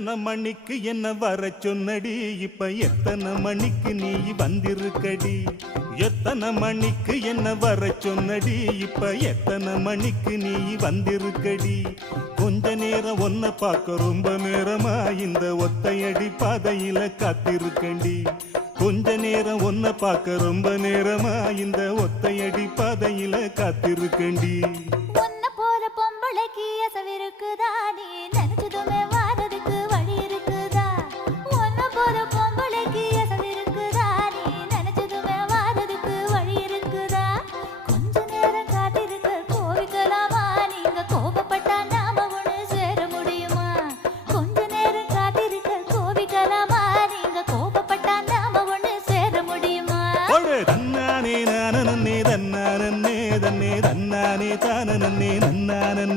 எத்தனை மணிக்கு என்ன வர சொன்னடி? இப்ப எத்தனை மணிக்கு நீ வந்திருக்கடி? எத்தனை மணிக்கு என்ன வர சொன்னடி? இப்ப எத்தனை மணிக்கு நீ வந்திருக்கடி? கொஞ்ச நேரம் ஒன்ன பார்க்க ரொம்ப நேரமா? இந்த ஒத்தையடி பாதையில காத்திருக்கண்டி. கொஞ்ச நேரம் ஒன்ன பார்க்க ரொம்ப நேரமா? இந்த ஒத்தையடி பாதையில காத்திருக்கண்டி. உன்னை போல பொம்பளைக்கு அசவிருக்குதா நீ நினைச்சதுமே தன்னானே தன்னே தன்னானே தானே நன்னானே.